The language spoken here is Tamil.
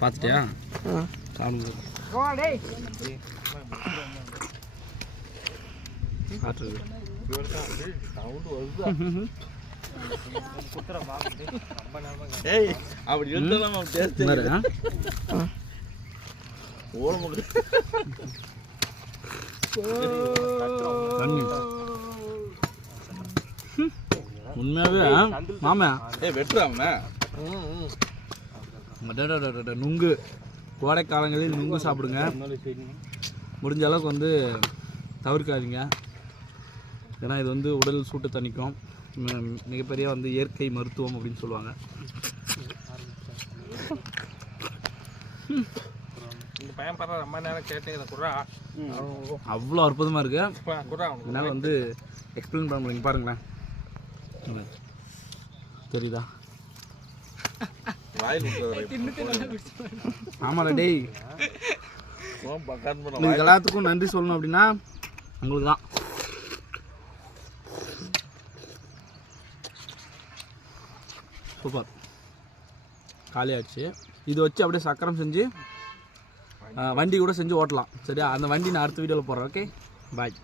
பார்த்துட்டியா? சாப்பிடுங்க. அப்படி இருந்தாலும் உண்மையாவே மாமா வெட்டுறாம நுங்கு கோடை காலங்களில் நுங்கு சாப்பிடுங்க. முடிஞ்ச அளவுக்கு வந்து தவிர்க்காதீங்க. ஏன்னா இது வந்து உடல் சூட்டை தணிக்கும். மிகப்பெரிய வந்து இயற்கை மருத்துவம் அப்படின்னு சொல்லுவாங்க. அவ்வளோ அற்புதமாக இருக்கு. என்னால் வந்து எக்ஸ்பிளைன் பண்ண முடியுங்க. பாருங்களேன், தெரியுதா? ஆமாடா டேய், உங்களுக்கு எல்லாத்துக்கும் நன்றி சொல்லணும் அப்படின்னா உங்களுக்கு தான். சூப்பர், காலியாகிடுச்சு. இது வச்சு அப்படியே சக்கரம் செஞ்சு வண்டி கூட செஞ்சு ஓட்டலாம். சரியா? அந்த வண்டி நான் அடுத்த வீடியோவில் போடுறேன். ஓகே, பாய்.